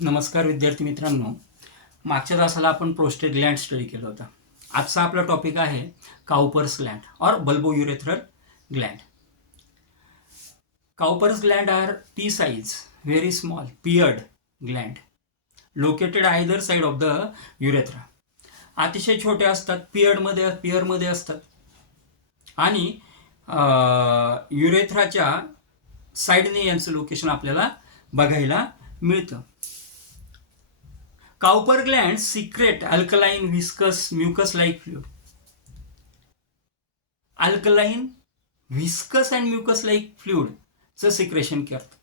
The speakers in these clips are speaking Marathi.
नमस्कार विद्यार्थी मित्रांनो, मागच्या तासाला आपण प्रोस्टेट ग्लँड स्टडी केलं होतं. आजचा आपला टॉपिक आहे काउपर्स ग्लँड और bulbourethral gland. Cowper's gland are tea size very small paired gland located either side of the urethra. अतिशय छोटे असतात, पियरमध्ये असतात आणि युरेथ्राच्या साईडने यांचं लोकेशन आपल्याला बघायला मिळतं. Cowper glands secrete alkaline, viscous, mucus-like fluid. Alkaline, viscous and mucus-like fluid चं सिक्रेशन करतात.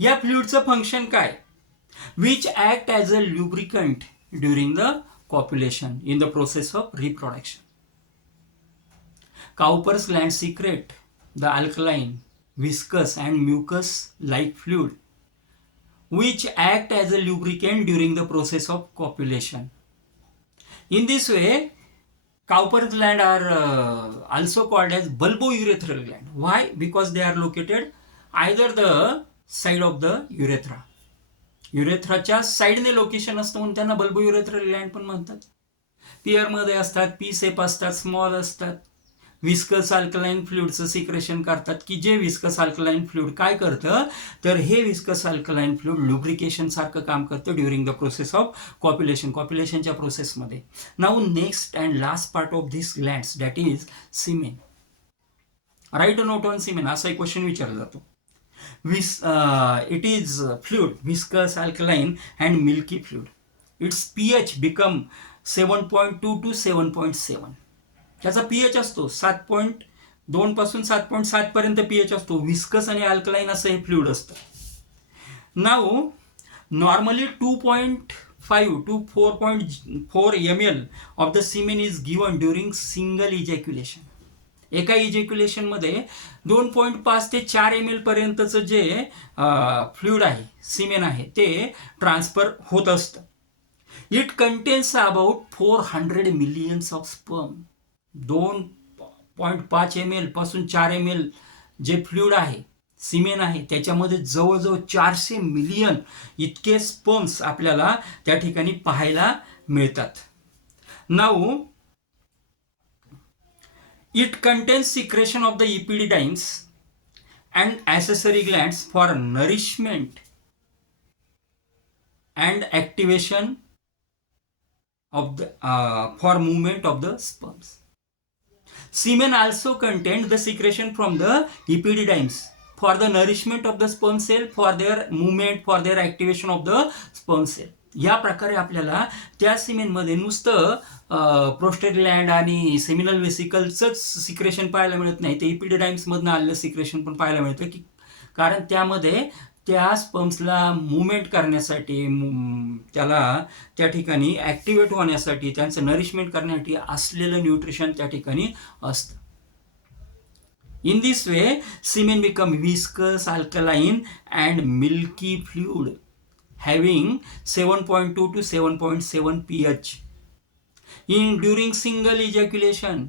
या फ्लुइडचं फंक्शन काय? Which act as a lubricant during the copulation in the process of reproduction. Cowper's glands secrete the alkaline, viscous and mucus-like fluid which act as a lubricant during the process of copulation. In this way, Cowper's glands are also called as bulbourethral gland. Why? Because they are located either the side of the urethra. युरेथ्राच्या साईडने लोकेशन असतं म्हणून त्यांना बल्बोयुरेथ्रल ग्लँड पण म्हणतात. पियरमध्ये असतात, पी सेप असतात, स्मॉल असतात. विस्कस अल्कलाइन फ्लुइडचं सिक्रेशन करतात की जे विस्कस अल्कलाइन फ्लुइड काय करतं तर हे विस्कस अल्कलाइन फ्लुइड लुब्रिकेशन सारखं काम करतं ड्युरिंग द प्रोसेस ऑफ कॉप्युलेशनच्या प्रोसेसमध्ये. Now next and last part of this glands that is semen. Right a note on semen असा एक क्वेश्चन विचारला जातो. It is fluid viscous alkaline and milky fluid. It's pH become 7.2 to 7.7. त्याचा पीएच असतो 7.2 पासून 7.7 पर्यंत पीएच असतो. विस्कस आणि अल्कलाइन असं हे फ्लुइड असतं. Now normally 2.5 to 4.4 ml of the semen is given during single ejaculation. एका इजॅक्युलेशनमध्ये 2.5 ते 4 ml पर्यंतचं जे फ्लुइड आहे, सिमेन आहे, ते ट्रान्सफर होत असतं. It contains about 400 millions of sperm. 2.5 ml पासून 4 ml जे फ्लुइड आहे, सिमेन आहे, त्याच्यामध्ये जवळजवळ 400 मिलियन इतके स्पर्म्स आपल्याला त्या ठिकाणी पाहायला मिळतात. Now it contains secretion of the epididymis and accessory glands for nourishment and activation of the for movement of the sperms. Semen also contained the secretion from the epididymis for the nourishment of the sperm cell, for their movement, for their activation of the sperm cell. या प्रकारे आपल्याला त्या सिमेनमध्ये नुसतं प्रोस्टेट ग्लँड आणि सेमिनल वेसिकलचंच सिक्रेशन पाहायला मिळत नाही, ते इपिडिडाइम्समधनं आलेलं सिक्रेशन पण पाहायला मिळतं की कारण त्यामध्ये त्या स्पर्म्सला मुवमेंट करण्यासाठी, त्याला त्या ठिकाणी ॲक्टिवेट होण्यासाठी, त्यांचं नरिशमेंट करण्यासाठी असलेलं न्यूट्रिशन त्या ठिकाणी असतं. In this way semen become viscous alkaline and milky fluid having 7.2 to 7.7 pH. In during single ejaculation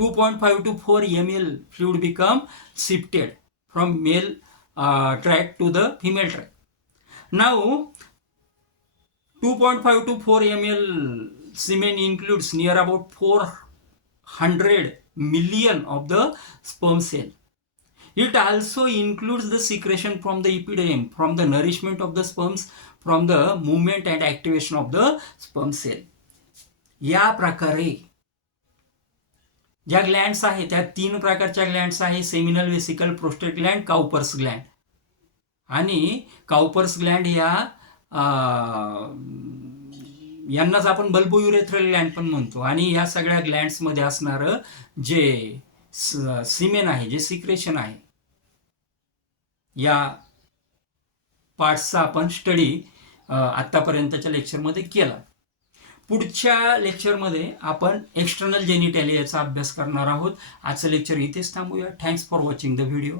2.5 to 4 ml fluid become shifted from male tract to the female tract. Now 2.5 to 4 ml semen includes near about 400 million of the sperm cell. It also includes the secretion from the epididyme, from the nourishment of the sperms, from the movement and activation of the sperm cell. या प्रकारे ज्या ग्लँड्स आहेत त्या 3 प्रकारच्या ग्लँड्स आहे: seminal vesicle, prostate Gland, Cowper's Gland. आणि काउपर्स ग्लँड यांनाच आपण बल्बोयुरेथ्रल ग्लँड पण म्हणतो. आणि या सगळ्या ग्लँड्समध्ये असणारं जे सिमेन आहे, जे सिक्रेशन आहे, या पार्ट्सचा आपण स्टडी आत्तापर्यंतच्या लेक्चरमध्ये केला. पुढच्या लेक्चरमध्ये आपण एक्सटर्नल जेनिटॅलियाचा अभ्यास करणार आहोत. आजचं लेक्चर इथेच थांबूया. Thanks for watching the video.